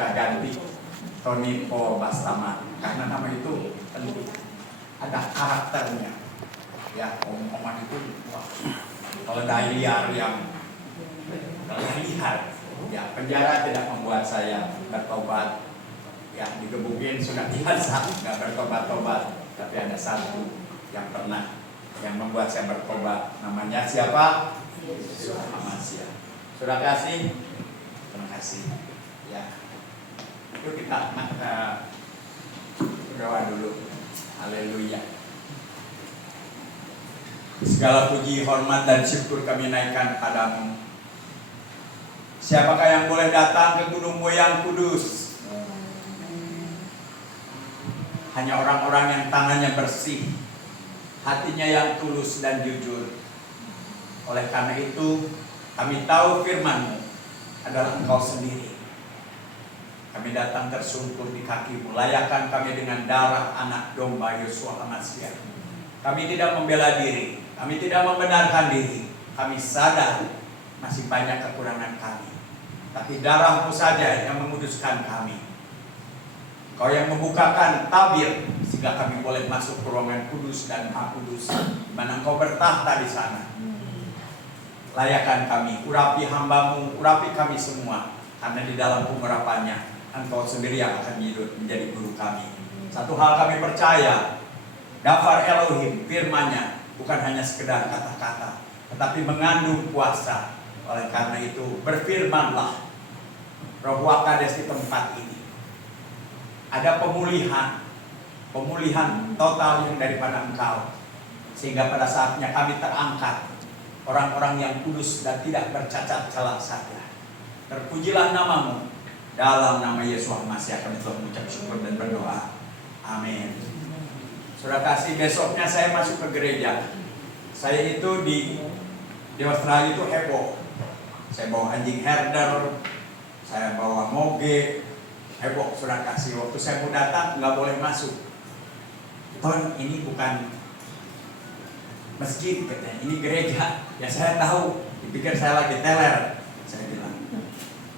sudah ganti Tony O Bastama, karena nama itu penting, ada karakternya. Ya, omongan itu wah, kalau liar yang liar, ya penjara tidak membuat saya bertobat. Ya, digebukin sudah biasa, nggak bertobat-tobat. Tapi ada satu yang pernah yang membuat saya bertobat, namanya siapa? Yesus Amasya. Sudah kasih? Terima kasih. Ya, yuk kita berdoa dulu. Haleluya. Segala puji, hormat, dan syukur kami naikkan padamu. Siapakah yang boleh datang ke gunungmu yang kudus? Hanya orang-orang yang tangannya bersih, hatinya yang tulus dan jujur. Oleh karena itu, kami tahu firman-Mu adalah Engkau sendiri. Kami datang tersungkur di kaki-Mu, layakkan kami dengan darah anak domba Yeshua Amasya. Kami tidak membela diri, kami tidak membenarkan diri. Kami sadar masih banyak kekurangan kami, tapi darah-Mu saja yang menguduskan kami. Kau yang membukakan tabir sehingga kami boleh masuk ke ruangan kudus dan maha kudus, di mana Engkau bertahta di sana. Layakkan kami, urapi hamba-Mu, urapi kami semua, karena di dalam pengurapannya Engkau sendiri yang akan menjadi guru kami. Satu hal kami percaya, Dafar Elohim, firman-Nya bukan hanya sekedar kata-kata, tetapi mengandung kuasa. Oleh karena itu, berfirmanlah, Roh Wakades di tempat ini. Ada pemulihan total yang daripada Engkau, sehingga pada saatnya kami terangkat, orang-orang yang kudus dan tidak bercacat celah saja. Terpujilah nama-Mu, dalam nama Yesus Masih kami telah mengucap syukur dan berdoa. Amin. Sudah kasih, besoknya saya masuk ke gereja. Saya itu di Australia itu heboh. Saya bawa anjing herder, saya bawa moge, heboh. Sudah kasih, waktu saya mau datang nggak boleh masuk. Ton, ini bukan masjid katanya, ini gereja. Ya saya tahu, dipikir saya lagi teler. Saya bilang,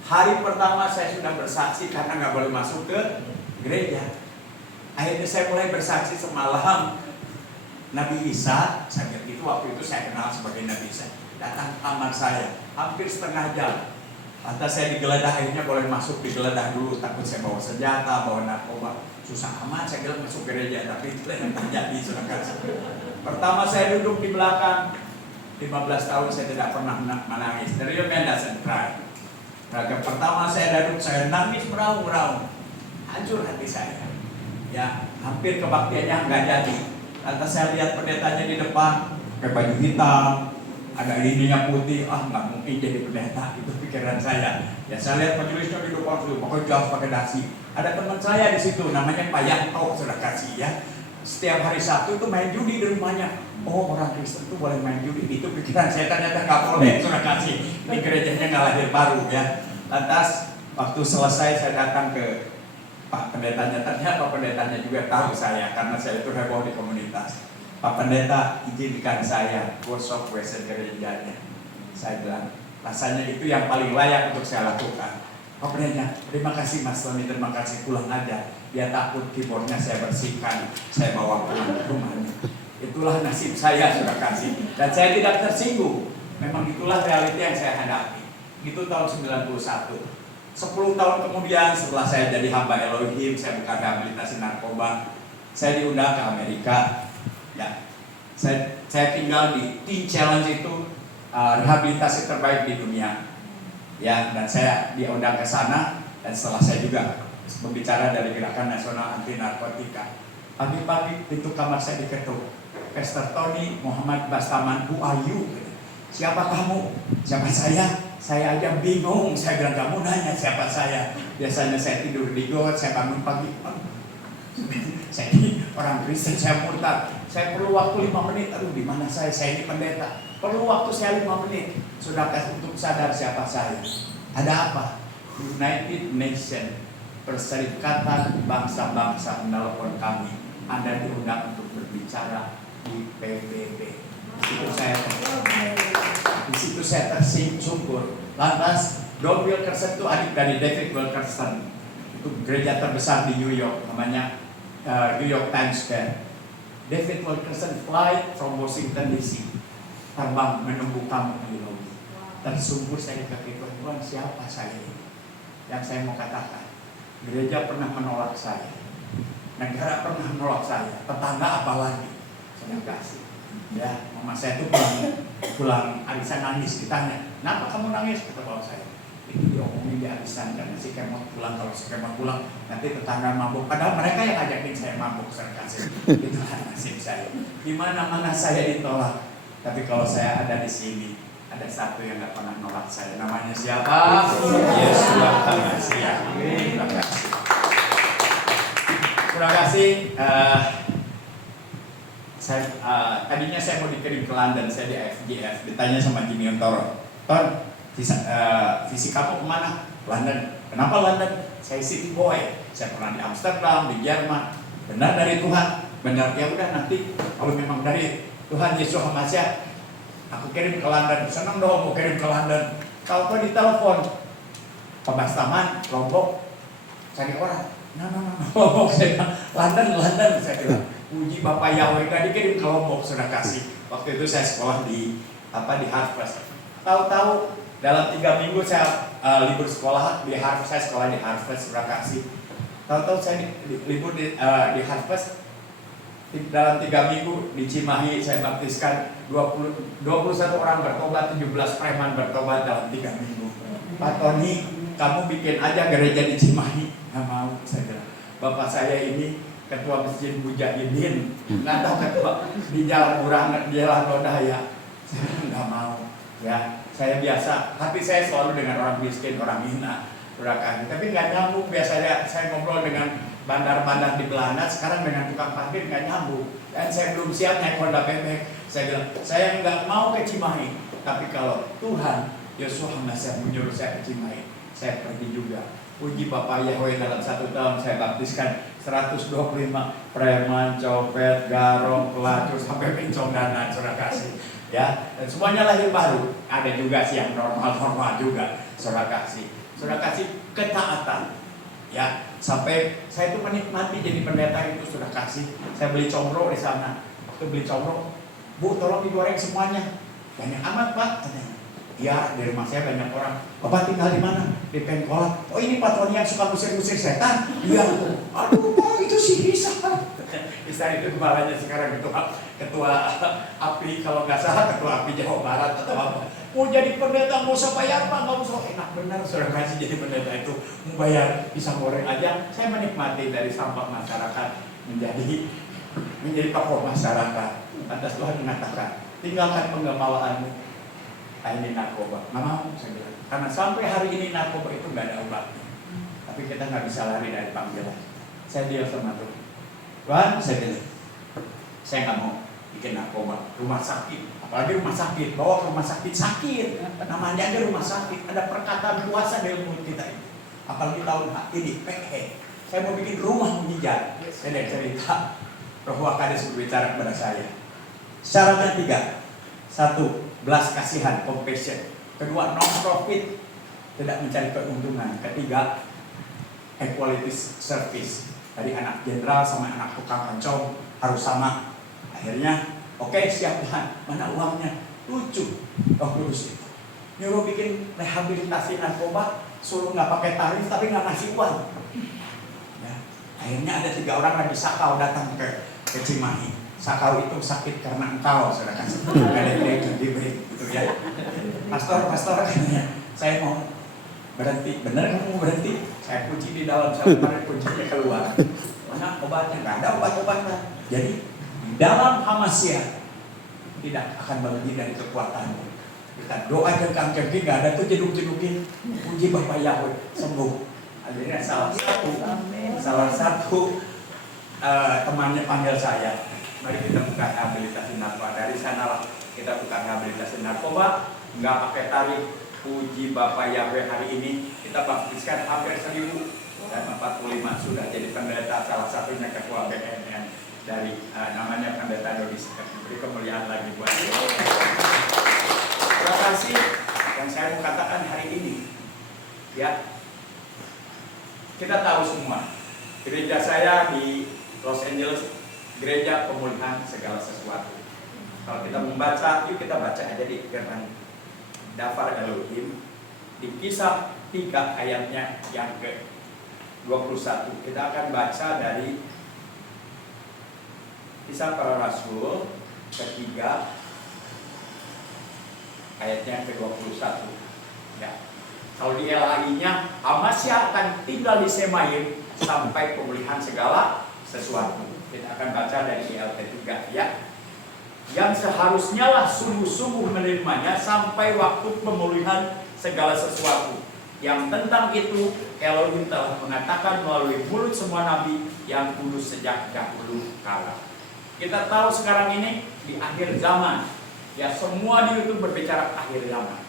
hari pertama saya sudah bersaksi karena nggak boleh masuk ke gereja. Akhirnya saya mulai bersaksi semalam. Nabi Isa, saya bilang itu waktu itu saya kenal sebagai Nabi Isa, datang ke kamar saya hampir setengah jam. Lantas saya digeledah, akhirnya boleh masuk, digeledah dulu, takut saya bawa senjata, bawa narkoba. Susah amat saya bilang masuk gereja, tapi itu yang terjadi. Sudah kasih. Pertama saya duduk di belakang, 15 tahun saya tidak pernah menangis. Dari Mendas and Cry. Pertama saya duduk, saya nangis meraung-raung, hancur hati saya. Ya, hampir kebaktiannya nggak jadi. Lantas saya lihat pendetanya di depan, pakai baju hitam, ada ininya putih, nggak mungkin jadi pendeta, itu pikiran saya. Ya saya lihat majelisnya di depan, pokoknya jauh pakai dasi. Ada teman saya di situ, namanya Pak Yanto, sudah kasih ya. Setiap hari Sabtu itu main judi di rumahnya. Oh, orang Kristen itu boleh main judi, itu pikiran saya, ternyata nggak boleh, sudah kasih. Di gerejanya nggak lahir baru ya. Lantas waktu selesai saya datang ke Pak Pendetanya, ternyata Pak Pendetanya juga tahu saya, karena saya itu heboh di komunitas. Pak Pendeta, izinkan saya workshop WC gerejanya. Saya bilang, rasanya itu yang paling layak untuk saya lakukan. Pak Pendeta, terima kasih Mas Tony, terima kasih, pulang aja. Dia takut keyboardnya saya bersihkan, saya bawa pulang ke rumahnya. Itulah nasib saya, sudah kasih. Dan saya tidak tersinggung. Memang itulah realita yang saya hadapi. Itu tahun 91. 10 tahun kemudian setelah saya jadi hamba Elohim, saya buka rehabilitasi narkoba. Saya diundang ke Amerika. Ya, saya tinggal di Teen Challenge itu rehabilitasi terbaik di dunia. Ya, dan saya diundang ke sana, dan setelah saya juga berbicara dari Gerakan Nasional Anti Narkotika. Pagi-pagi pintu kamar saya diketuk. Pastor Tony Muhammad Bastaman, who are you? Siapa kamu? Siapa saya? Saya aja bingung. Saya bilang, kamu nanya siapa saya? Biasanya saya tidur di got, saya bangun pagi. Saya ini orang Kristen, saya murtad. Saya perlu waktu 5 menit. Aduh, di mana saya? Saya ini pendeta. Perlu waktu saya 5 menit. Sudah untuk sadar siapa saya. Ada apa? United Nation, Perserikatan Bangsa-Bangsa menelpon kami. Anda diundang untuk berbicara di PBB. Di situ saya tersinggung. Lantas Don Wilkerson itu adik dari David Wilkerson. untuk gereja terbesar di New York, namanya New York Times Square. David Wilkerson fly from Washington DC, terbang menunggu kamu di lobi. Tersungkur saya di kaki Tuhan, siapa saya ini? Yang saya mau katakan, gereja pernah menolak saya, negara pernah menolak saya, tetangga apalagi. Saya kasih. Ya, mama saya tuh pulang arisan nangis, ditanya, kenapa kamu nangis? Kata bapak saya, itu diomongin di arisan karena si kemot pulang, kalau si kemot pulang nanti tetangga mabuk. Padahal mereka yang ngajakin saya mabuk, saya kasih. Itulah nasib saya. Di mana-mana saya ditolak. Tapi kalau saya ada di sini, ada satu yang nggak pernah nolak saya. Namanya siapa? Yesus Tuhan. Terima kasih. Terima kasih. Tadinya saya mau dikirim ke London, saya di FGF, ditanya sama Jimmy Ontoro, Ton, visi kamu kemana? London. Kenapa London? Saya city boy, saya pernah di Amsterdam, di Jerman. Benar dari Tuhan, benar. Ya udah, nanti kalau memang dari Tuhan Yesus Hamazah, aku kirim ke London. Senang dong mau kirim ke London. Kalau kau ditelepon Pemastaman, Lombok, cari orang. No, Lombok, saya bilang, London, saya bilang. Puji Bapak Yahweh, tadi kirim ke Lombok, sudah kasih. Waktu itu saya sekolah di Harvest. Tahu-tahu dalam 3 minggu saya libur sekolah di Harvest, saya sekolah di Harvest, sudah kasih. Tahu-tahu saya libur di Harvest. Dalam 3 minggu di Cimahi saya baptiskan 21 orang bertobat, 17 preman bertobat dalam 3 minggu. Pak Tony, kamu bikin aja gereja di Cimahi. Nggak mau, saya bilang. Bapak saya ini ketua masjid Mujahidin, nggak tahu ketua di Jalan Urang, di Jalan Lodaya. Saya nggak mau, ya. Saya biasa, hati saya selalu dengan orang miskin, orang hina, tapi nggak nyambung. Biasanya saya ngobrol dengan bandar-bandar di Belanda, sekarang dengan tukang parkir nggak nyambung. Dan saya belum siap naik Honda bebek. Saya bilang, saya nggak mau ke Cimahi, tapi kalau Tuhan Yesus Hamazah menyuruh saya ke Cimahi, saya pergi juga. Puji Bapak Yahweh, dalam 1 tahun saya baptiskan 125 preman, copet, garong, pelacur, sampai pincong danan, saudara kasih. Ya, dan semuanya lahir baru. Ada juga sih yang normal-normal juga, saudara kasih. Saudara kasih ketaatan. Ya, sampai saya itu menikmati jadi pendeta itu, saudara kasih. Saya beli combro di sana. Waktu beli combro, Bu, tolong digoreng semuanya. Banyak amat, Pak, katanya. Ya, di rumah saya banyak orang. Bapak tinggal di mana? Di Pengkolan. Oh, ini Pak Tony yang suka musir-musir setan. Iya. Aduh, Pak, itu sih bisa. Bisa itu kepalanya sekarang ketua API, kalau nggak salah ketua API Jawa Barat atau apa. Mau jadi pendeta nggak usah bayar, Pak, nggak usah. Enak benar, saudara kasih jadi pendeta itu mau bayar, bisa goreng aja. Saya menikmati dari sampah masyarakat menjadi tokoh masyarakat. Atas Tuhan mengatakan, tinggalkan penggembalaanmu. Ini narkoba, nggak mau, saya bilang. Karena sampai hari ini narkoba itu nggak ada obatnya. Tapi kita nggak bisa lari dari panggilan. Saya deal sama Tuhan. Tuhan, saya bilang, saya nggak mau bikin narkoba. Rumah sakit, apalagi rumah sakit, bawa ke rumah sakit, sakit. Namanya aja rumah sakit, ada perkataan kuasa dari mulut kita ini. Apalagi tahun ini, saya mau bikin rumah mujizat. Saya cerita, Roh Kades berbicara kepada saya. Syaratnya 3. 1. Belas kasihan, compassion. 2. Non-profit, tidak mencari keuntungan. 3. Equality service. Dari anak jenderal sama anak tukang oncom harus sama. Akhirnya, oke, siap Tuhan. Mana uangnya? Lucu. Roh Kudus itu nyuruh bikin rehabilitasi narkoba, suruh nggak pakai tarif tapi nggak ngasih uang. Ya. Akhirnya ada 3 orang lagi sakau datang ke Cimahi. Sakau itu sakit karena engkau, saudara kasih. Gak ada yang diberi, gitu ya. Pastor katanya, saya mau berhenti. Bener kamu mau berhenti? Saya kunci di dalam, saya kemarin kuncinya keluar. Mana obatnya? Gak ada obat-obatan. Jadi di dalam Hamazah tidak akan berhenti dari kekuatanmu. Kita doa jengkang-jengking, gak ada tuh jeduk-jedukin. Puji Bapak Yahweh, sembuh. Akhirnya salah satu temannya panggil saya. Mari kita buka rehabilitasi narkoba. Dari sanalah kita buka rehabilitasi narkoba, nggak pakai tarif. Puji Bapak Yahweh, hari ini kita baptiskan hampir 1.000 dan 45 sudah jadi pendeta, salah satunya ketua BNN dari namanya pendeta Dodis. Beri kemuliaan lagi buat dia. Terima kasih yang saya mau katakan hari ini. Ya, Kita tahu semua, gereja saya di Los Angeles, gereja pemulihan segala sesuatu. Kalau kita membaca, yuk kita baca aja di firman Dafar Elohim di Kisah 3 ayatnya yang ke 21. Kita akan baca dari Kisah Para Rasul ketiga ayatnya ke 21. Ya. Kalau di LAI-nya, Amasya akan tinggal di Semaim sampai pemulihan segala sesuatu. Kita akan baca dari LT3 ya. Yang seharusnya lah sungguh-sungguh menerimanya sampai waktu pemulihan segala sesuatu. Yang tentang itu Elohim telah mengatakan melalui mulut semua nabi yang kudus sejak dahulu kala. Kita tahu sekarang ini di akhir zaman. Ya, semua di YouTube berbicara akhir zaman.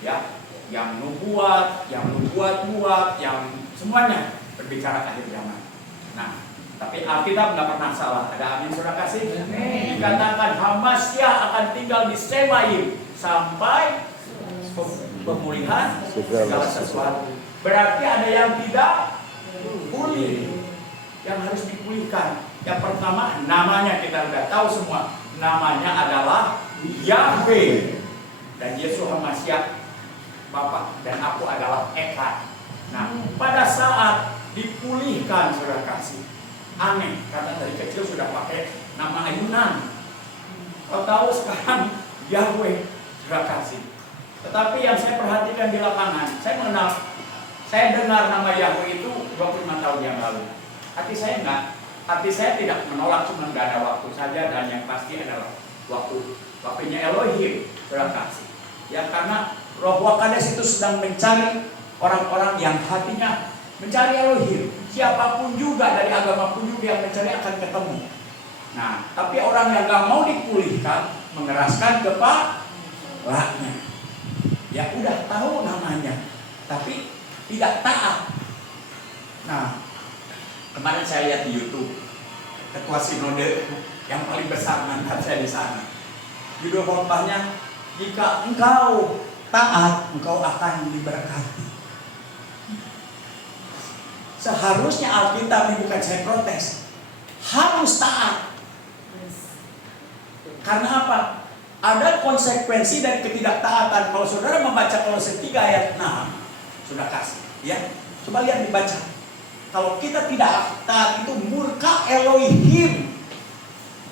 Ya, yang nubuat, yang nubuat, yang semuanya berbicara akhir zaman. Nah, tapi Alkitab nggak pernah salah. Ada amin saudara kasih? Amin. Dikatakan Hamasya akan tinggal di Semaim sampai pemulihan segala sesuatu. Berarti ada yang tidak pulih, yang harus dipulihkan. Yang pertama, namanya kita sudah tahu semua. Namanya adalah Yahweh. Dan Yesus Hamasya Bapak dan aku adalah Eka. Nah, pada saat dipulihkan saudara kasih, aneh, karena dari kecil sudah pakai nama ayunan. Kau tahu sekarang Yahweh sudah kasih. Tetapi yang saya perhatikan di lapangan, saya dengar nama Yahweh itu 25 tahun yang lalu. Hati saya tidak menolak, cuma nggak ada waktu saja, dan yang pasti adalah waktunya Elohim sudah kasih. Ya, karena Roh Wakades itu sedang mencari orang-orang yang hatinya mencari Elohim. Siapapun juga, dari agama pun juga yang mencari akan ketemu. Nah, tapi orang yang gak mau dipulihkan, mengeraskan kepalanya. Ya udah tahu namanya, tapi tidak taat. Nah, kemarin saya lihat di YouTube, Ketua Sinode yang paling besar mantan saya di sana. Judul khotbahnya, jika engkau taat, engkau akan diberkati. Seharusnya Alkitab ini, bukan saya protes, harus taat. Karena apa? Ada konsekuensi dari ketidaktaatan. Kalau saudara membaca Kolose 3 ayat 6, sudah kasih, ya. Coba lihat dibaca. Kalau kita tidak taat itu murka Elohim.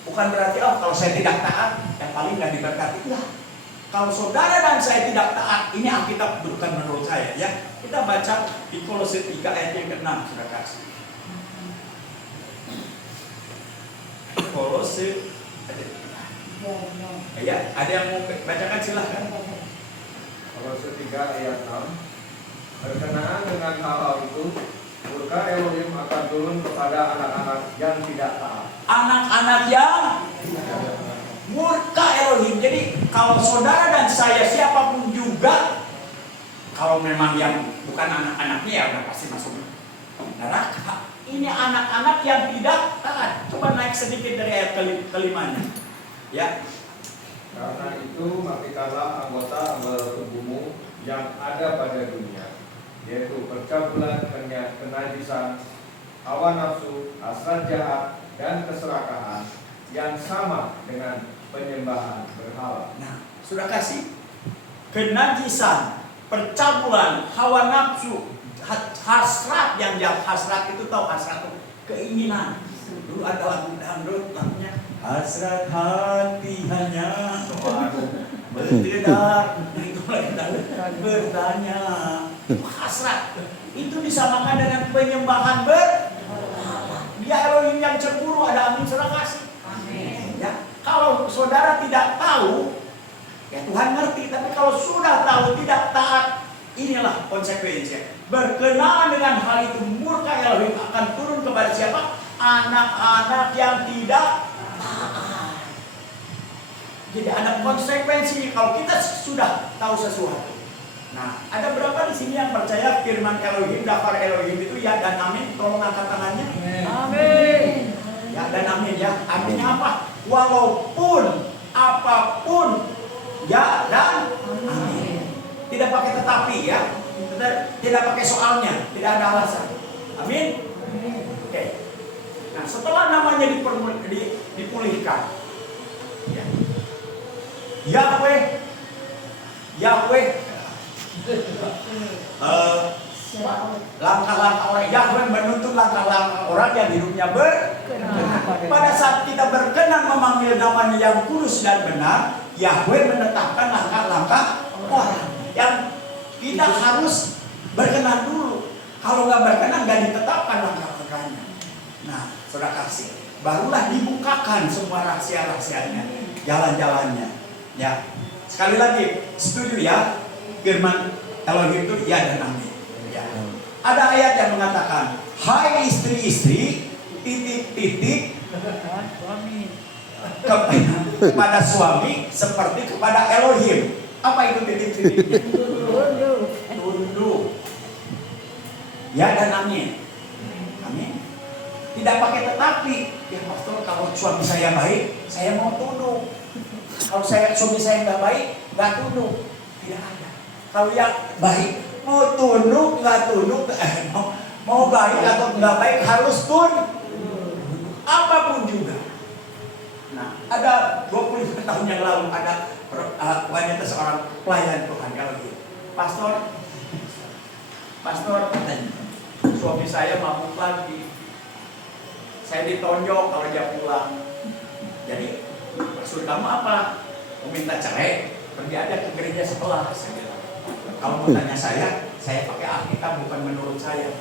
Bukan berarti kalau saya tidak taat, yang paling nggak diberkati. Enggak. Kalau saudara dan saya tidak taat, ini Alkitab bukan menurut saya, ya. Kita baca di Kolose 3 ayat yang ke-6, sudah kasih. Kolose ya, ada yang mau bacakan silahkan. Kolose 3 ayat 6. Berkenaan dengan hal-hal itu, murka Elohim akan turun kepada anak-anak yang tidak taat. Anak-anak yang murka Elohim. Jadi kalau saudara dan saya, siapapun juga, kalau memang yang bukan anak-anaknya, ya udah pasti masuk neraka. Ini anak-anak yang tidak taat. Coba naik sedikit dari ayat kelimanya. Ya. Karena itu matikanlah anggota tubuhmu yang ada pada dunia, yaitu percabulan, kenajisan, hawa nafsu, hasrat jahat, dan keserakahan yang sama dengan penyembahan berhala. Nah, sudah kasih kenajisan, percabulan, hawa nafsu, hasrat yang jahat. Hasrat itu tahu, hasrat itu keinginan. Dulu ada lagu dangdut namanya hasrat hati hanya berdedak, itu bertanya. Hasrat itu disamakan dengan penyembahan berhala. Dia Elohim yang cemburu. Ada amin saudara kasih. Amin. Ya, kalau saudara tidak tahu, ya Tuhan ngerti. Tapi kalau sudah tahu tidak taat, inilah konsekuensinya. Berkenaan dengan hal itu, murka Elohim akan turun kepada siapa? Anak-anak yang tidak taat. Jadi ada konsekuensi kalau kita sudah tahu sesuatu. Nah, ada berapa di sini yang percaya firman Elohim, daftar Elohim itu ya dan amin? Tolong angkat tangannya. Amin. Ya dan amin ya. Artinya apa? Walaupun apapun, ya dan amin. Tidak pakai tetapi ya. Tidak pakai soalnya, tidak ada alasan. Amin. Oke. Nah, setelah namanya dipulihkan, ya. Yahweh, langkah-langkah orang Yahweh menuntut langkah-langkah orang yang hidupnya berkenan. Pada saat kita berkenan memanggil namanya yang kudus dan benar, Yahweh menetapkan langkah-langkah orang yang kita harus berkenan dulu. Kalau nggak berkenan, nggak ditetapkan langkah-langkahnya. Nah, saudara kasih, barulah dibukakan semua rahasia-rahasianya, jalan-jalannya. Ya, sekali lagi, setuju ya? Firman Elohim itu ya dan amin. Ya. Ada ayat yang mengatakan, hai istri-istri, titik-titik kepada suami seperti kepada Elohim. Apa itu titik-titiknya? Tunduk. Ya dan amin. Amin. Tidak pakai tetapi. Ya pastor, kalau suami saya baik, saya mau tunduk. Kalau suami saya nggak baik, nggak tunduk. Tidak ada. Kalau yang baik, mau tunduk, nggak tunduk, mau baik atau nggak baik harus tunduk. Apapun juga. Nah, ada 25 tahun yang lalu ada wanita seorang pelayan Tuhan kalau gitu. Pastor, suami saya mabuk lagi. Saya ditonjok kalau dia pulang. Jadi, maksud kamu apa? Mau minta cerai? Pergi aja ke gereja sebelah. Saya bilang. Kalau mau tanya saya pakai Alkitab bukan menurut saya.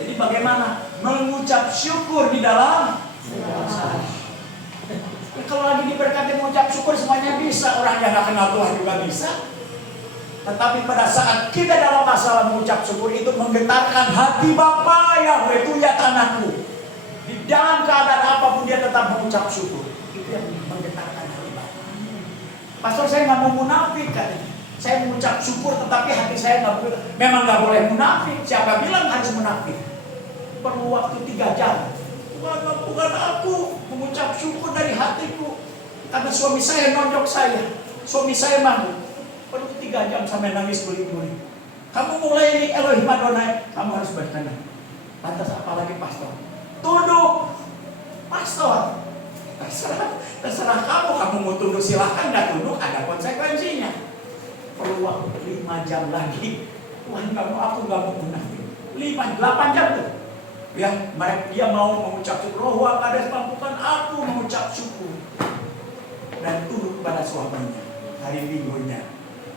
Jadi bagaimana? Mengucap syukur di dalam kalau lagi diberkati mengucap syukur semuanya bisa. Orang yang gak kenal Tuhan juga bisa. Tetapi pada saat kita dalam masalah mengucap syukur itu menggetarkan hati Bapa Yahweh, itu ya anakku. Di dalam keadaan apapun dia tetap mengucap syukur. Itu yang menggetarkan hati Bapa. Pastor, saya gak mau munafik katanya. Saya mengucap syukur tetapi hati saya gak boleh. Memang gak boleh munafik. Siapa bilang harus munafik? Perlu waktu 3 jam. Bukan aku mengucap syukur dari hatiku. Karena suami saya nonjok saya. Suami saya malu. Perlu 3 jam sampai nangis guli-guli. Kamu mulai ini Elohim Adonai. Kamu harus berkenan. Lantas apalagi pastor? Tunduk. Pastor. Terserah kamu mau tunduk silahkan. Nggak tunduk ada konsekuensinya. Perlu waktu 5 jam lagi. Tuhan aku nggak mau munafik. 8 jam tuh. Ya, dia mau mengucap syukur. Roh Kades mampukan aku mengucap syukur dan tunduk kepada suaminya. Hari Minggunya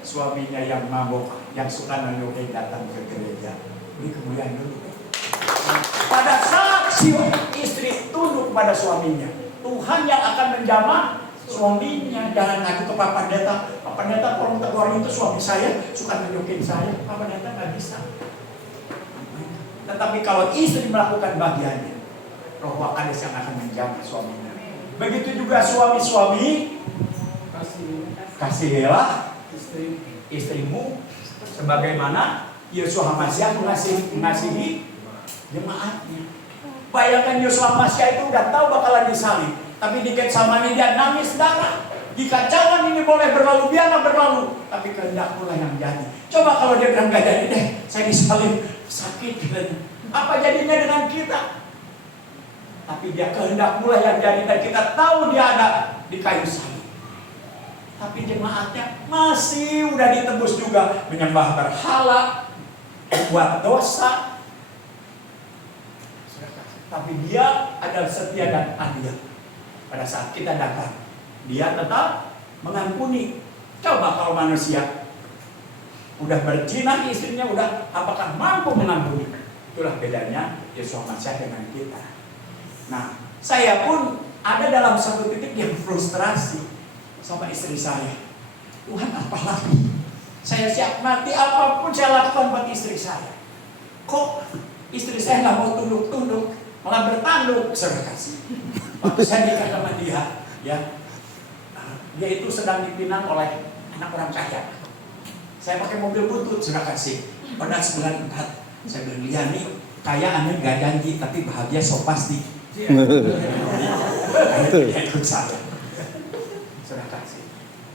suaminya yang mabok, yang suka nanyukai datang ke gereja. Beri kemuliaan dulu. Pada saat si istri tunduk kepada suaminya, Tuhan yang akan menjamah suaminya. Jangan ngaku ke Pak Pendeta. Pak Pendeta tolong tegur itu suami saya suka nanyukin saya. Pak Pendeta nggak bisa. Tetapi kalau istri melakukan bagiannya, Roh Kades yang akan menjaga suaminya. Begitu juga suami-suami, kasihilah istrimu sebagaimana Yeshua Mashiach mengasihi jemaatnya. Bayangkan Yeshua Mashiach itu udah tahu bakalan disalib, tapi di Getsemani dia nangis darah. Jika cawan ini boleh berlalu, biarlah berlalu, tapi kehendakmu lah yang jadi. Coba kalau dia bilang gak jadi deh, saya disalib, sakit gitu. Apa jadinya dengan kita? Tapi dia kehendakmu lah yang jadi, dan kita tahu dia ada di kayu salib. Tapi jemaatnya masih udah ditebus juga, menyembah berhala, buat dosa. Tapi dia adalah setia dan adil. Pada saat kita datang, dia tetap mengampuni. Coba kalau manusia udah berzina istrinya, apakah mampu mengampuni? Itulah bedanya Yeshua Mashiach dengan kita. Nah, saya pun ada dalam satu titik yang frustrasi sama istri saya. Tuhan, apa lagi? Saya siap mati apapun saya lakukan buat istri saya. Kok istri saya nggak mau tunduk-tunduk, malah bertanduk? Saudara kasih. Waktu saya nikah sama dia, ya. Dia itu sedang dipinang oleh anak orang kaya. Saya pakai mobil butut, sudah kasih. Pada 94, saya bilang, dia nih kaya aneh gak janji, tapi bahagia so pasti. Dia ikut saya. Sudah kasih.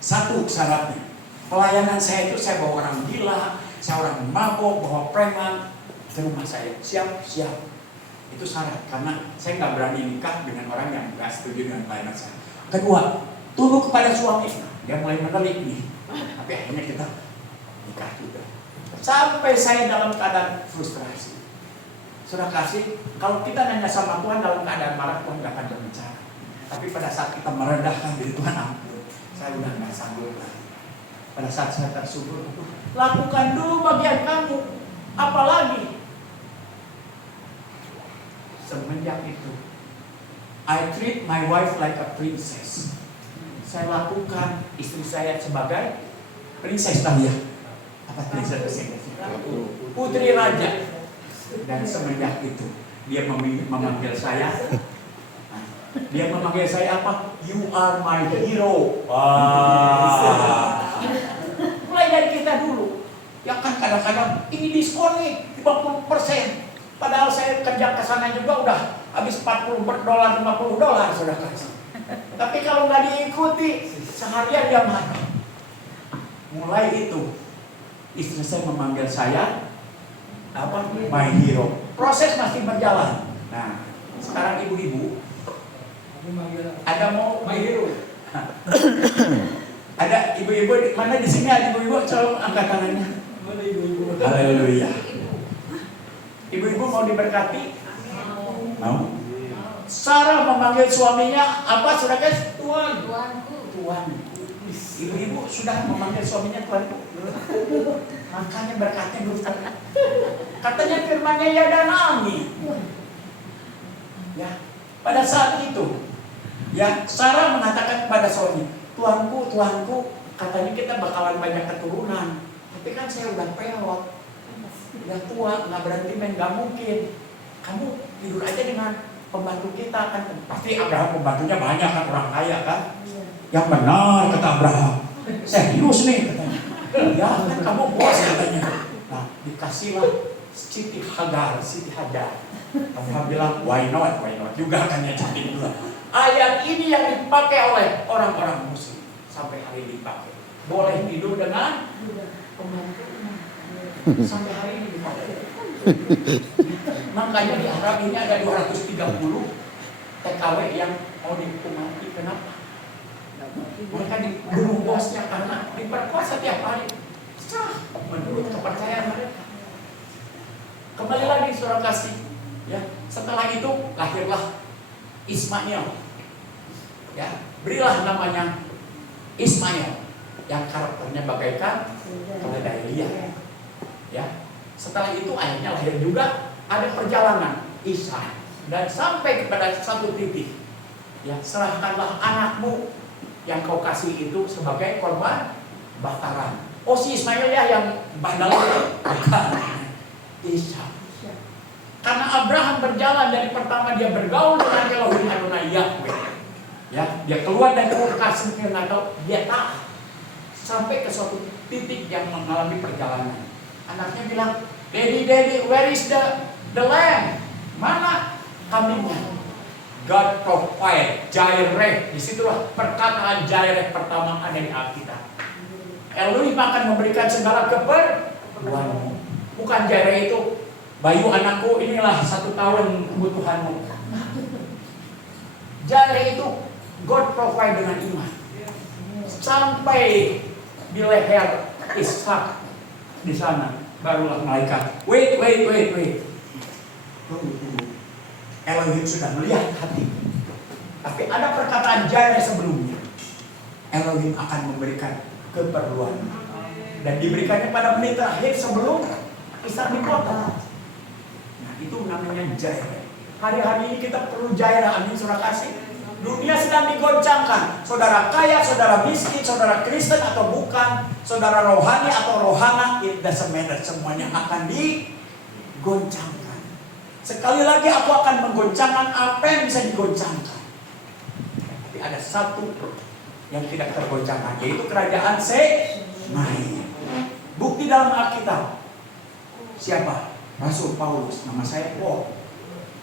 Satu syaratnya, pelayanan saya itu saya bawa orang gila, saya orang mabok, bawa preman ke ke rumah saya. Siap, siap. Itu syarat, karena saya nggak berani nikah dengan orang yang nggak setuju dengan pelayanan saya. Kedua, tunduk kepada suami. Dia mulai menelik nih, tapi akhirnya kita nikah juga. Sampai saya dalam keadaan frustrasi. Sudah kasih, kalau kita nanya sama Tuhan dalam keadaan marah, Tuhan nggak akan berbicara. Tapi pada saat kita merendahkan diri, Tuhan ampun, saya udah nggak sanggup lagi. Pada saat saya tersungkur, lakukan dulu bagian kamu, apalagi. Semenjak itu, I treat my wife like a princess. Saya lakukan istri saya sebagai princess Talia. Apa princess bahasa Inggris? Putri raja. Dan semenjak itu, dia memanggil saya. Dia memanggil saya apa? You are my hero. Mulai dari kita dulu. Ya kan kadang-kadang ini diskon nih 50%. Padahal saya kerja ke sana juga udah habis $40, $50 sudah kasih. Tapi kalau nggak diikuti, seharian dia marah. Mulai itu, istri saya memanggil saya apa? My hero. Proses masih berjalan. Nah, sekarang ibu-ibu, ada mau my hero? Ada ibu-ibu mana di sini? Ada ibu-ibu, coba angkat tangannya. Mana ibu-ibu? Haleluya. Ibu-ibu mau diberkati? Mau? Sarah memanggil suaminya apa, sudah guys? Tuan. Tuan. Ibu-ibu sudah memanggil suaminya Tuan. Makanya berkatnya belum terlihat. Katanya firmannya ya dan amin. Ya, pada saat itu, ya Sarah mengatakan kepada suami, Tuanku, Tuanku, katanya kita bakalan banyak keturunan. Tapi kan saya udah peot. Udah tua, nggak berhenti main, nggak mungkin. Kamu tidur aja dengan pembantu kita kan. Pasti Abraham pembantunya banyak kan, orang kaya kan. Yang benar kata Abraham. Serius nih katanya. Ya kan kamu bos katanya. Nah dikasihlah Siti Hajar. Abraham bilang why not juga kan ya cantik juga. Ayat ini yang dipakai oleh orang-orang muslim sampai hari ini dipakai. Boleh tidur dengan pembantu. Sampai hari ini dipakai. Makanya di Arab ini ada 230 TKW yang mau dihukum mati. Kenapa? Mereka dibunuh bosnya karena diperkosa tiap hari. Menurut kepercayaan mereka. Kembali lagi saudara kasih. Ya, setelah itu lahirlah Ismail. Ya, berilah namanya Ismail yang karakternya bagaikan keledai liar. Ya, setelah itu akhirnya lahir juga ada perjalanan Isa dan sampai kepada satu titik. Ya, serahkanlah anakmu yang kau kasih itu sebagai korban bakaran. Oh si Ismail ya yang bandel bukan Isa. Karena Abraham berjalan dari pertama dia bergaul dengan Elohim Adonai Yahweh. Ya, dia keluar dari lokasi mungkin atau dia taat sampai ke suatu titik yang mengalami perjalanan. Anaknya bilang, Daddy, where is the lamb? Mana kambingnya? God provide, Jireh. Disitulah perkataan Jireh pertama ada di Alkitab. Elohim akan memberikan segala keperluanmu. Bukan Jireh itu, Bayu anakku inilah 1 tahun kebutuhanmu. Jireh itu God provide dengan iman. Sampai di leher Ishak di sana barulah malaikat. Wait. Tunggu. Elohim sudah melihat hati. Tapi ada perkataan Jireh sebelumnya. Elohim akan memberikan keperluan dan diberikannya pada menit terakhir sebelum Ishak dipotong. Nah itu namanya Jireh. Hari-hari ini kita perlu Jireh. Amin saudara kasih. Dunia sedang digoncangkan. Saudara kaya, saudara miskin, saudara Kristen atau bukan, saudara rohani atau rohana, it doesn't matter. Semuanya akan digoncangkan. Sekali lagi aku akan menggoncangkan apa yang bisa digoncangkan. Tapi ada satu yang tidak tergoncangkan, yaitu kerajaan Semai. Bukti dalam Alkitab. Siapa? Rasul Paulus. Nama saya Paul.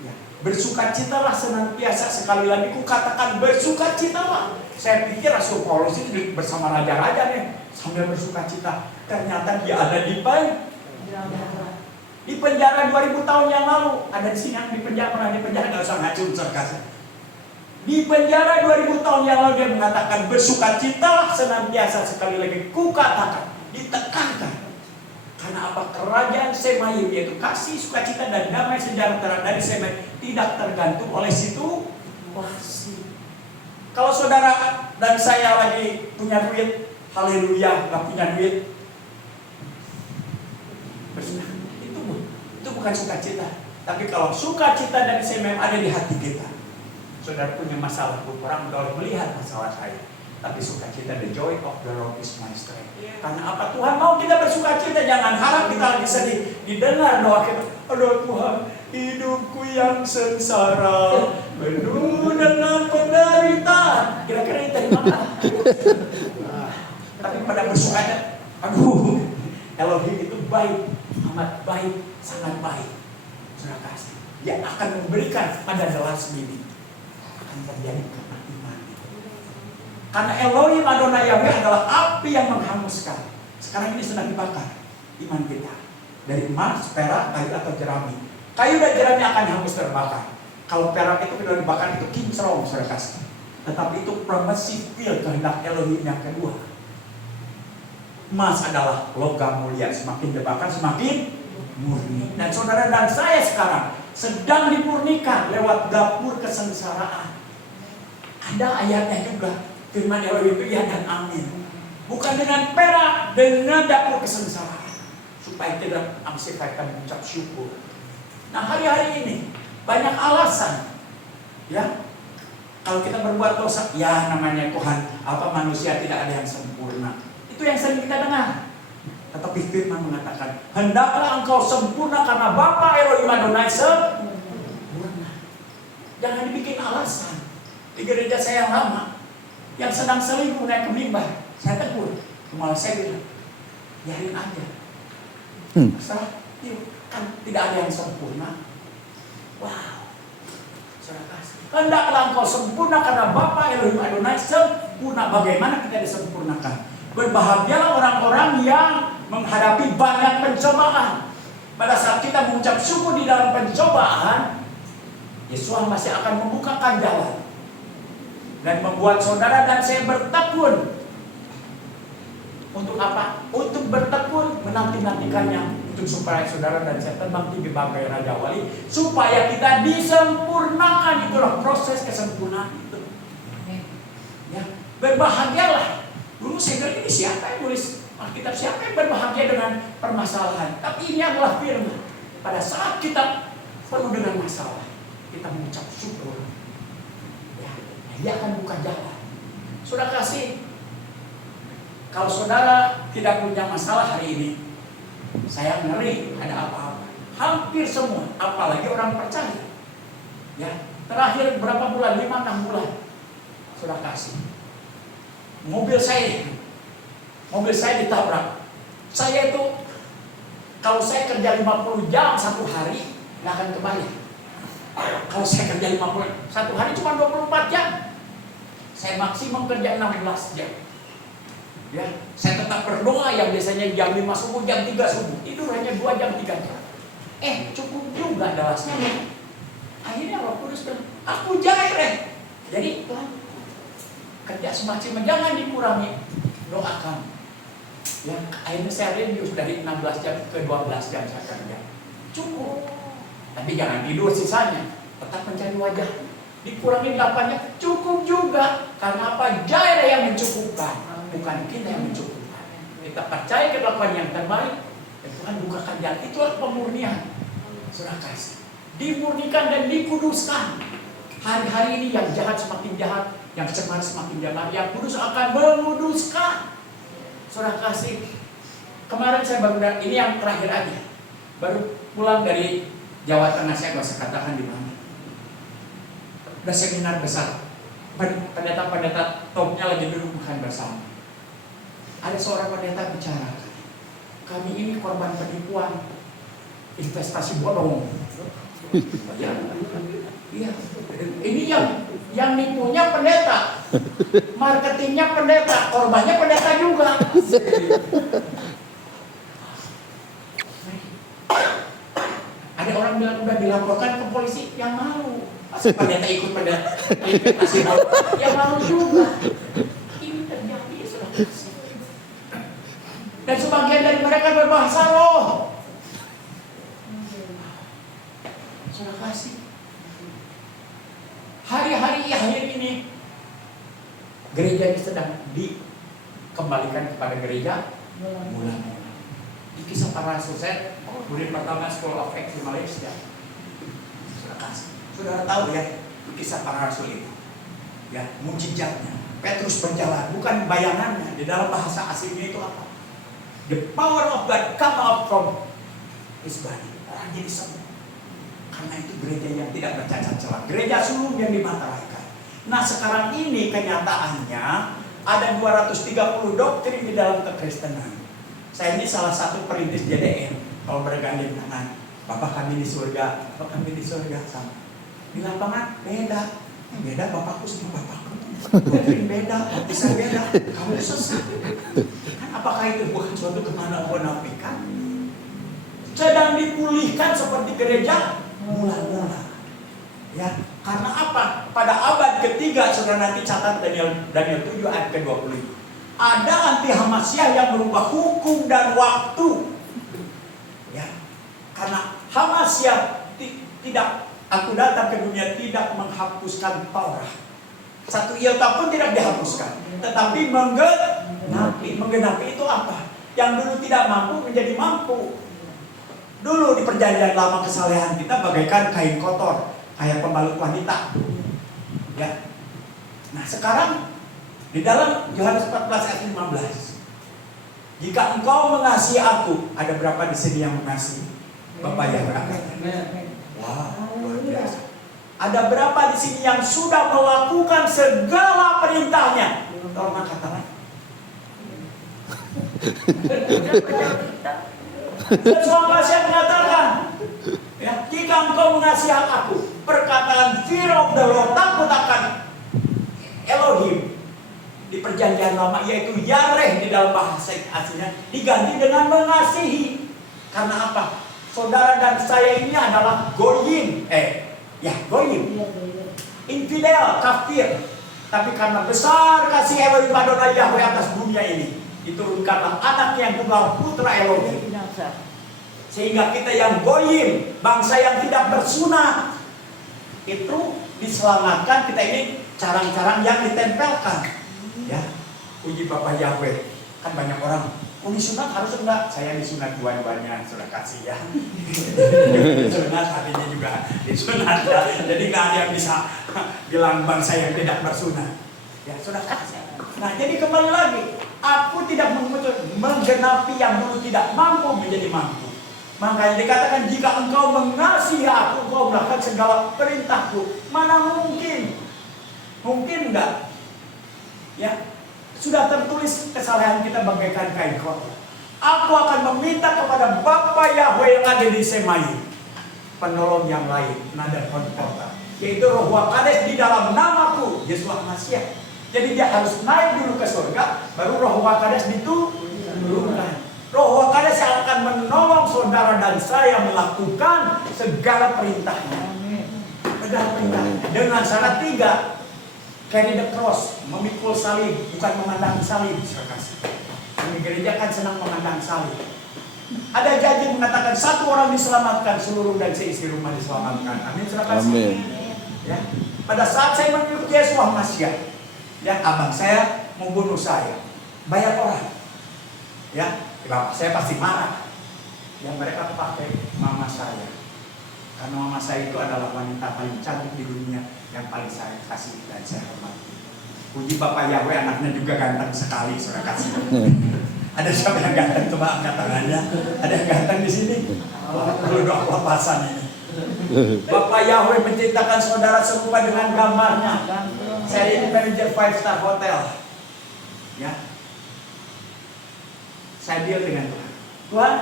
Ya. Bersukacitalah senantiasa. Sekali lagi ku katakan bersukacitalah. Saya pikir Rasul Paulus ini bersama raja-raja nih sambil bersukacita. Ternyata dia ada di penjara. Di penjara 2000 tahun yang lalu, ada di sini yang di penjara, pernah di penjara, nggak usah ngacung sarkas. Di penjara 2000 tahun yang lalu dia mengatakan bersukacitalah senantiasa, sekali lagi kukatakan, ditekankan. Karena apa? Kerajaan Semayim, yaitu kasih, sukacita dan damai sejahtera dari Semayim, tidak tergantung oleh situasi. Kalau saudara dan saya lagi punya duit, haleluya, nggak punya duit, bersenang. Itu bukan sukacita. Tapi kalau sukacita dari Semayim ada di hati kita, saudara punya masalah, orang boleh melihat masalah saya, tapi sukacita, the joy of the Lord is my strength. Karena apa? Tuhan mau kita bersukacita. Jangan harap kita lagi sedih didengar doa kita, aduh Tuhan, hidupku yang sengsara penuh dengan penderitaan. Kira-kira itu dari mana? Tapi pada bersukacita, aduh, Elohim itu baik, amat baik, sangat baik. Saudara kasih, dia akan memberikan pada the last minute, akan terjadi karena iman. Karena Elohim Adonai Yahweh adalah api yang menghanguskan. Sekarang ini sedang dibakar iman kita dari emas, perak, kayu atau jerami. Kayu dan jerami akan hangus terbakar. Kalau perak itu sudah dibakar itu kinclong, saudara kasih. Tetapi itu permissive will, kehendak Elohim yang kedua. Emas adalah logam mulia, semakin dibakar semakin murni. Dan saudara dan saya sekarang sedang dimurnikan lewat dapur kesengsaraan. Ada ayatnya juga, firman Elohim itu ya dan amin. Bukan dengan perak, dengan dapur kesengsaraan, supaya tidak amsifatkan mengucap syukur. Nah, hari-hari ini banyak alasan, ya. Kalau kita berbuat dosa, ya namanya Tuhan, apa manusia tidak ada yang sempurna. Itu yang sering kita dengar. Tetapi firman mengatakan, hendaklah engkau sempurna karena Bapa Elohim Adonai sempurna. Jangan dibikin alasan. Di gereja saya yang lama, yang sedang selingkuh naik ke mimbar, saya tegur. Malah saya bilang, biarin aja. Masalah, yuk, kan tidak ada yang sempurna. Wow, saudara kasih. Hendaklah engkau sempurna karena Bapa Elohim Adonai sempurna. Bagaimana kita disempurnakan? Berbahagialah orang-orang yang menghadapi banyak pencobaan. Pada saat kita mengucap syukur di dalam pencobaan, Yesus masih akan membukakan jalan dan membuat saudara dan saya bertekun. Untuk apa? Untuk bertekun, menanti-nantikannya, untuk supaya saudara dan saya terbang tinggi bagai Raja Wali, supaya kita disempurnakan. Itulah proses kesempurnaan itu. Ya, berbahagialah. Dulu saya kira ini siapa yang nulis Alkitab, siapa yang berbahagia dengan permasalahan? Tapi ini adalah firman. Pada saat kita penuh dengan masalah, kita mengucap syukur. Ya, dia akan buka jalan. Sudah kasih. Kalau saudara tidak punya masalah hari ini, saya ngeri ada apa-apa. Hampir semua, apalagi orang percaya. Ya, terakhir berapa bulan? 5-6 bulan. Sudah kasih. Mobil saya ditabrak. Saya itu, kalau saya kerja 50 jam satu hari, nggak akan kebayang. Kalau saya kerja 50 satu hari cuma 24 jam. Saya maksimum kerja 16 jam. Ya, saya tetap berdoa yang biasanya jam 5 subuh, jam 3 subuh. Tidur hanya 2 jam, 3 jam. Cukup juga dalasnya. Akhirnya Roh Kudus bilang, aku Jaireh. Jadi Tuhan, kerja semaksimal, jangan dikurangi. Doakan. Ya, akhirnya saya review dari 16 jam ke 12 jam saya kerja. Cukup. Tapi jangan tidur sisanya. Tetap mencari wajah. Dikurangi 8-nya, cukup juga. Karena apa? Jaireh yang mencukupkan. Bukan kita yang mencukupkan. Kita percaya kelakuan yang terbaik. Dan Tuhan bukakan jalan. Itulah pemurnian. Sudah kasih. Dimurnikan dan dikuduskan. Hari-hari ini yang jahat semakin jahat, yang cemar semakin cemar, yang kudus akan menguduskan. Sudah kasih. Kemarin saya baru, ini yang terakhir aja, baru pulang dari Jawa Tengah. Saya gak usah katakan di mana. Udah seminar besar. Pendeta-pendeta topnya lagi duduk makan bersama. Ada seorang pendeta bicara, kami ini korban penipuan, investasi bodong. Ya, iya. Ini yang nipunya pendeta, marketingnya pendeta, korbannya pendeta juga. orang bilang udah dilaporkan ke polisi, yang malu. Masa pendeta ikut pada investasi bola, yang malu juga. Ini terjadi sudah kasih. Dan sebagian dari mereka berbahasa roh. Sudah kasih. Hari-hari akhir ini gereja ini sedang dikembalikan kepada gereja mula-mula. Di Kisah Para Rasul, saya murid pertama School of Acts di Malaysia. Sudah kasih. Sudah tahu ya Kisah Para Rasul itu. Ya, mukjizatnya. Petrus berjalan, bukan bayangannya. Di dalam bahasa aslinya itu apa? The power of God come out from his body. Orang jadi sembuh. Karena itu gereja yang tidak bercacat celah. Gereja sulung yang dimateraikan. Nah sekarang ini kenyataannya ada 230 doktrin di dalam kekristenan. Saya ini salah satu perintis JDM. Kalau bergandeng tangan, Bapak kami di surga, Bapak kami di surga sama. Di lapangan beda, beda Bapakku sama Bapakku. Doktrin beda, baptisan beda, kamu sesat. Kan apakah itu bukan suatu kemunafikan? Sedang dipulihkan seperti gereja mula-mula. Ya, karena apa? Pada abad ketiga, saudara nanti catat Daniel 7 ayat ke-20. Ada anti Hamasyah yang merubah hukum dan waktu. Ya, karena Hamasyah tidak, aku datang ke dunia tidak menghapuskan Taurat. Satu iota pun tidak dihapuskan, tetapi menggenapi. Menggenapi itu apa? Yang dulu tidak mampu menjadi mampu. Dulu di perjanjian lama kesalehan kita bagaikan kain kotor, kayak pembalut wanita. Ya. Nah sekarang di dalam Yohanes 14 ayat 15, jika engkau mengasihi aku, ada berapa di sini yang mengasihi Bapak yang berangkat? Wah, luar biasa. Ada berapa di sini yang sudah melakukan segala perintahnya? Tolong angkat tangan. Sesuatu saya mengatakan, ya, jika engkau mengasihi aku, perkataan fear of the Lord, takut akan Elohim di perjanjian lama, yaitu Yareh di dalam bahasa aslinya, diganti dengan mengasihi. Karena apa? Saudara dan saya ini adalah goyim, goyim, infidel, kafir. Tapi karena besar kasih Elohim Adonai Yahweh atas dunia ini, diturunkanlah anaknya yang tunggal, putra Elohim. Sehingga kita yang goyim, bangsa yang tidak bersunat, itu diselamatkan. Kita ini carang-carang yang ditempelkan. Ya, puji Bapak Yahweh. Kan banyak orang, disunat harus enggak? Saya disunat dua-duanya, sudah kasih ya. Disunat hatinya juga disunat ya. Jadi nggak ada yang bisa bilang bangsa yang tidak bersunat. Ya, sudah kasih. Nah, jadi kembali lagi, aku tidak menggenapi yang dulu tidak mampu menjadi mampu. Makanya dikatakan jika engkau mengasihi aku, engkau melakukan segala perintahku. Mana mungkin? Mungkin enggak? Ya, sudah tertulis kesalahan kita bagaikan kain kotor. Aku akan meminta kepada Bapa Yahweh yang ada di Semai, penolong yang lain, nada konforta, yaitu Roh Wakades di dalam namaku, Yesus Masiah. Jadi dia harus naik dulu ke surga, baru Roh Wakades diturunkan. Roh Wakades yang akan menolong saudara dan saya melakukan segala perintahnya. Segala perintah. Dengan syarat 3. Carry the cross, memikul salib, bukan memandang salib. Di gereja kan senang memandang salib. Ada janji mengatakan satu orang diselamatkan, seluruh dan seisi rumah diselamatkan. Amin. Amin. Ya. Pada saat saya mengikuti Yesus Masiah, ya, abang saya membunuh saya, bayar orang. Ya, bapak saya pasti marah. Yang mereka pakai mama saya. Karena mama saya itu adalah wanita paling cantik di dunia, yang paling saya kasih dan saya hormati. Puji Bapak Yahweh, anaknya juga ganteng sekali, saudara kasih. Ada siapa yang ganteng? Coba angkat tangannya. Ada yang ganteng di sini? Perlu doa kelepasan ini. Bapak Yahweh menciptakan saudara serupa dengan gambarnya. Saya ini manajer 5-star hotel. Ya. Saya deal dengan Tuhan. Tuhan,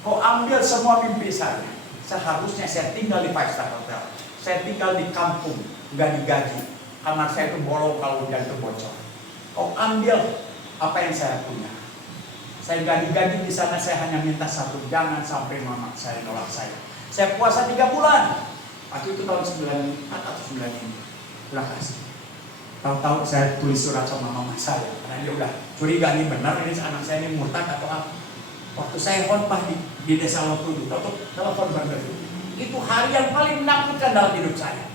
kau ambil semua mimpi saya. Seharusnya saya tinggal di 5-star hotel. Saya tinggal di kampung, nggak digaji. Kamar saya itu bolong kalau hujan itu bocor. Kau ambil apa yang saya punya. Saya nggak digaji di sana, saya hanya minta satu, jangan sampai mama saya nolak saya. Saya puasa 3 bulan. Waktu itu tahun 94 atau 95. Terima kasih. Tahu-tahu saya tulis surat sama mama saya, karena dia udah curiga nih benar ini anak saya ini murtad atau apa. Waktu saya khotbah di desa Lotudu, telepon berbeda. Itu hari yang paling menakutkan dalam hidup saya.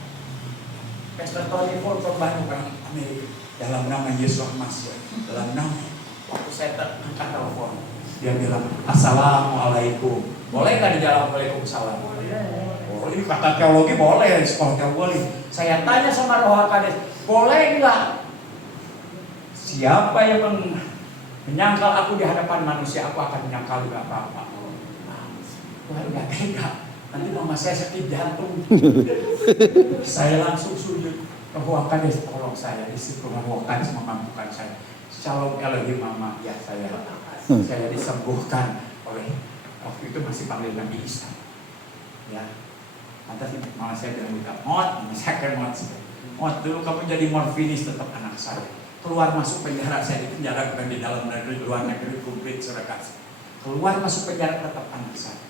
Pastor Tony Ford khotbah orang Amerika dalam nama Yesus Masya, dalam nama. Waktu saya angkat telepon, dia bilang Assalamualaikum. Boleh nggak dijawab Waalaikumsalam? Oh, ini kata teologi boleh, sekolah teologi. Saya tanya sama Roh Kades, boleh nggak? Siapa yang menyangkal aku di hadapan manusia, aku akan menyangkal juga apa-apa. Tuhan nggak tega. Nanti mama saya sakit jantung. Saya langsung sujud. Roh Kades tolong saya. Di situ Roh Kades memampukan saya. Shalom Elohim mama, ya saya disembuhkan oleh waktu itu masih panggil Nabi Isa. Ya. Lantas mama saya bilang juga, mama saya kan Mot, dulu kamu jadi morfinis tetap anak saya. Keluar masuk penjara, saya di penjara bukan di dalam negeri, luar negeri komplit sudah kasih. Keluar masuk penjara tetap anak saya.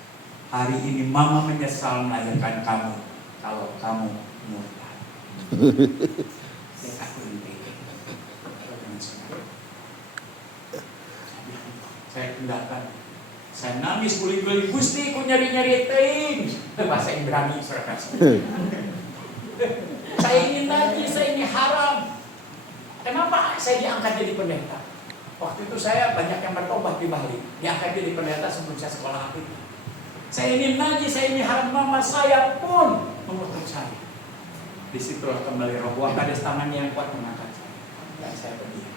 Hari ini mama menyesal melahirkan kamu kalau kamu murtad. Aku saya tindakan. Saya nangis guling-guling, Gusti ku nyari-nyari ting. Bahasa Ibrani sudah kasih. Saya ingin lagi, saya ini haram. Kenapa saya diangkat jadi pendeta? Waktu itu saya banyak yang bertobat di Bali. Diangkat jadi pendeta sebelum saya sekolah aktif. Saya ingin lagi, saya ini haram, mama saya pun mengutuk saya. Disitulah kembali Roh Kades tangannya yang kuat mengangkat saya. Dan saya berdiri.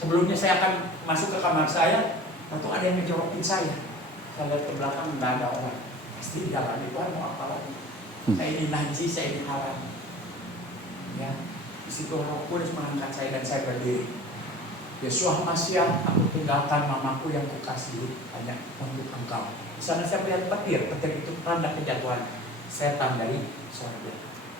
Sebelumnya saya akan masuk ke kamar saya, tentu ada yang ngejorokin saya. Saya lihat ke belakang, nggak ada orang. Pasti di dalam itu mau apa lagi? Saya ini najis, saya ini haram. Ya, di situ Roh Kudus mengangkat saya dan saya berdiri. Yesus Masya, aku tinggalkan mamaku yang kukasihi hanya untuk engkau. Di sana saya melihat petir itu tanda kejatuhan setan dari surga.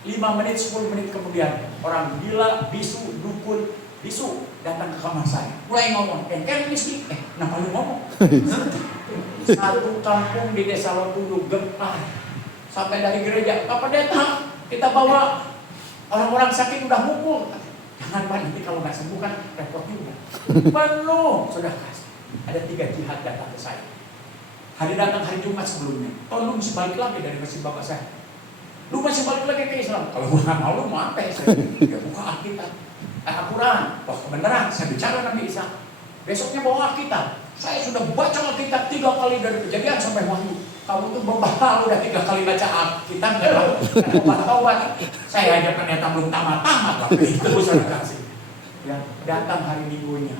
5 menit, 10 menit kemudian orang gila, bisu, dukun, bisu datang ke kamar saya. Mulai ngomong, kan miskin, kenapa lu ngomong? Satu kampung di desa Lotudu gempar. Sampai dari gereja, Pak Pendeta, kita bawa orang-orang sakit udah mukul. Jangan Pak, nanti kalau nggak sembuh kan repot juga. Penuh, sudah kasih. Ada 3 jihad datang ke saya. Datang hari Jumat sebelumnya. Oh, lu masih balik lagi dari masjid bapak saya. Lu masih balik lagi ke Islam. Kalau gua nggak mau, lu mau apa ya? Ya buka Alkitab. Al-Quran. Wah kebenaran, saya bicara Nabi Isa. Besoknya bawa Alkitab. Saya sudah baca Alkitab 3 kali dari Kejadian sampai Wahyu. Kamu tuh bebal udah 3 kali baca Alkitab nggak tahu. Karena taubat. Saya aja pendeta belum tamat-tamat lah. Itu saya kasih. Ya, datang hari Minggunya.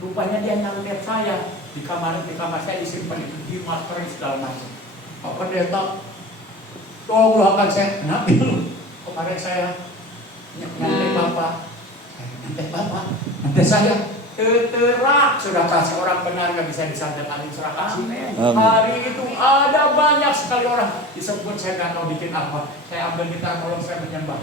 Rupanya dia nyantet saya di kamar saya disimpan itu di materai segala macam. Pak Pendeta, tolong akan saya kenapa? Kemarin saya nyantet bapak, nanti saya terak sudah kasih orang benar nggak bisa disantet angin sudah kasih. Hari itu ada banyak sekali orang disebut saya nggak tahu bikin apa. Saya ambil gitar tolong saya menyembah.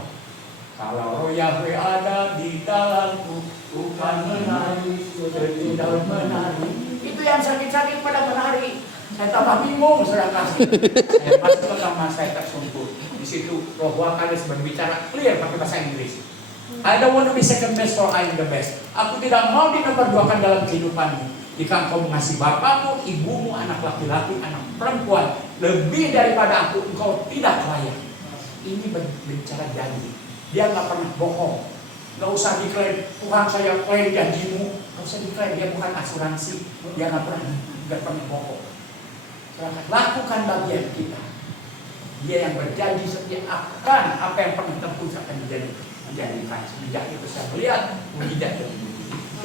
Kalau roh Yahweh ada di dalamku, bukan menari, tidak menari. Itu yang sakit-sakit pada menari. Saya tambah bingung sudah kasih. Saya masuk ke kamar saya tersungkur. Di situ Roh Kudus berbicara clear pakai bahasa Inggris. I don't want to be second best for I am the best. Aku tidak mau dinomorduakan dalam kehidupanmu. Jika engkau mengasihi bapakmu, ibumu, anak laki-laki, anak perempuan lebih daripada aku, engkau tidak layak. Ini berbicara janji. Dia nggak pernah bohong. Nggak usah diklaim Tuhan saya klaim janjimu. Nggak usah diklaim, dia bukan asuransi. Dia nggak pernah bohong. Silahkan lakukan bagian kita. Dia yang berjanji setia akan apa yang pernah tempuh akan menjadikan. Semenjak itu saya melihat mujizat itu.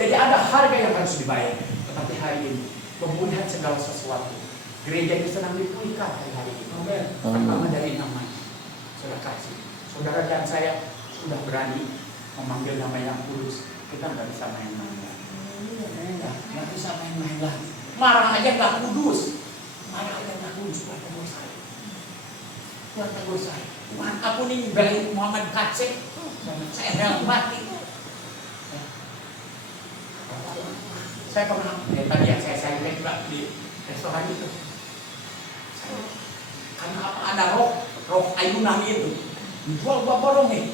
Jadi ada harga yang harus dibayar. Tetapi hari ini pemulihan segala sesuatu. Gereja ini sedang dipulihkan hari ini. Pertama dari namanya. Sudah kasih. Saudara dan saya sudah berani memanggil nama yang kudus. Kita nggak bisa main-main lagi. Nggak bisa main-main lagi. Marah aja nggak kudus. Marah aja nggak kudus. Tuhan tegur saya. Tuhan tegur saya. Tuhan aku nih belain Muhammad Kacek. Saya rela mati. Saya pernah tadi yang saya juga di restoran itu. Karena apa? Ada roh ayunan itu. Dijual gua borong nih.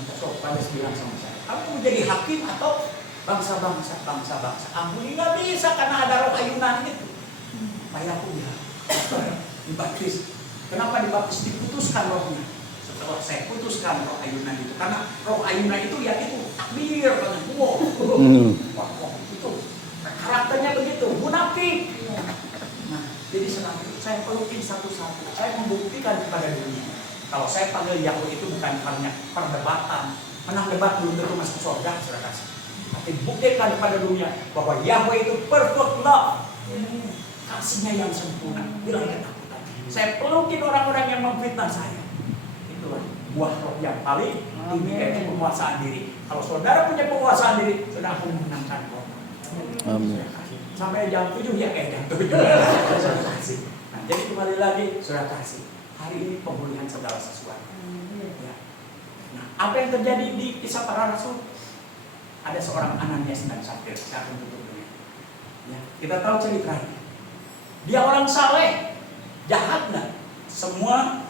Maka sok pada bilang sama saya, kamu mau jadi hakim atau bangsa-bangsa? Ampuni, nggak bisa karena ada roh ayunan itu. Ayahku bilang, dibaptis. Kenapa dibaptis? Diputuskan rohnya. Setelah saya putuskan roh ayunan itu, karena roh ayunan itu ya itu takbir, wah, itu karakternya begitu, munafik. Nah, jadi selanjutnya saya pelukin satu-satu. Saya membuktikan kepada dunia. Kalau saya panggil Yahweh itu bukan hanya perdebatan, menang debat belum tentu masuk surga, saudara kasih. Tapi buktikan kepada dunia bahwa Yahweh itu perfect love, kasihnya yang sempurna, hilang ketakutan. Saya pelukin orang-orang yang memfitnah saya. Itulah buah roh yang paling tinggi, yaitu penguasaan diri. Kalau saudara punya penguasaan diri, saudara akan memenangkan roh. Amin. Sampai jam 7 ya jam 7. Saudara kasih. Nah, jadi kembali lagi, saudara kasih. Hari ini pemulihan segala sesuatu. Ya. Nah, apa yang terjadi di kisah para rasul? Ada seorang Ananias dan Safira. Saya akan tutup dulu. Ya, kita tahu ceritanya. Dia orang saleh, jahat nggak? Semua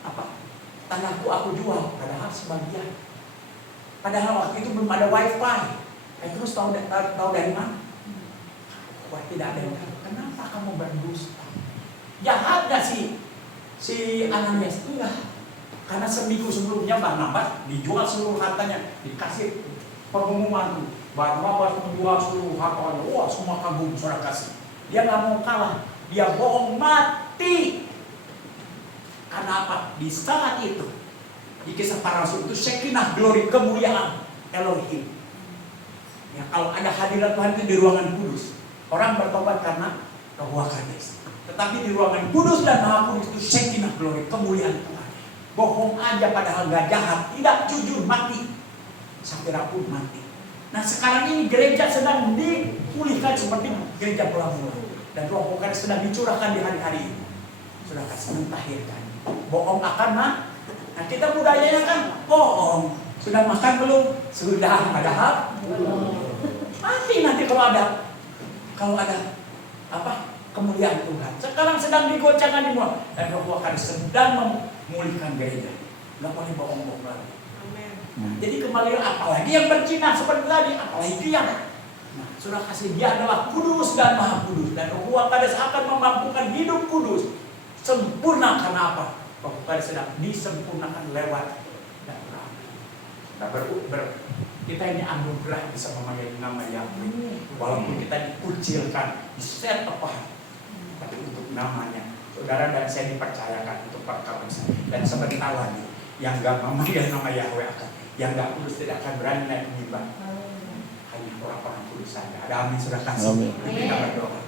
apa? Tanahku aku jual, padahal sebagian. Padahal waktu itu belum ada wifi. Terus tahu dari mana? Wah, tidak ada yang tahu. Kenapa kamu berdusta? Jahat nggak sih? Si Ananias enggak, karena seminggu sebelumnya Barnabas dijual seluruh hartanya, dikasih pengumuman Barnabas menjual seluruh hartanya. Wah, semua kagum, saudara kasih. Dia nggak mau kalah, dia bohong mati. Karena apa? Di saat itu, di kisah para rasul itu Shekinah, glory, kemuliaan Elohim. Ya, kalau ada hadirat Tuhan itu di ruangan kudus, orang bertobat karena Roh Kudus. Tetapi di ruangan kudus dan maha kudus itu Shekinah, glory, kemuliaan Tuhan. Bohong aja padahal gak jahat, tidak jujur, mati. Safira pun mati. Nah, sekarang ini gereja sedang dipulihkan seperti gereja mula-mula. Dan Roh Kudus sedang dicurahkan di hari-hari ini. Sudah kasih mentahirkan. Bohong akan mah. Nah, kita budayanya kan bohong. Sudah makan belum? Sudah, padahal mati nanti kalau ada apa? Kemuliaan Tuhan. Sekarang sedang digoncangkan di bawah. Dan Roh Kudus sedang memulihkan gereja. Nggak boleh bohong-bohong lagi. Nah, jadi kembali apalagi yang berzina seperti tadi, apalagi yang sudah kasih dia adalah kudus dan maha kudus. Dan Roh Kudus akan memampukan hidup kudus. Sempurna karena apa? Roh Kudus sedang disempurnakan lewat dan kita ini anugerah bisa memanggil nama Yahweh. Walaupun kita dikucilkan, diset apa? Tapi untuk namanya, saudara dan saya dipercayakan untuk perkawinan saya. Dan sebentar lagi, yang gak memanggil nama Yahweh akan, yang gak kudus tidak akan berani naik mimbar. Hanya orang-orang kudus saja. Ada amin, sudah kasih. Kita berdoa.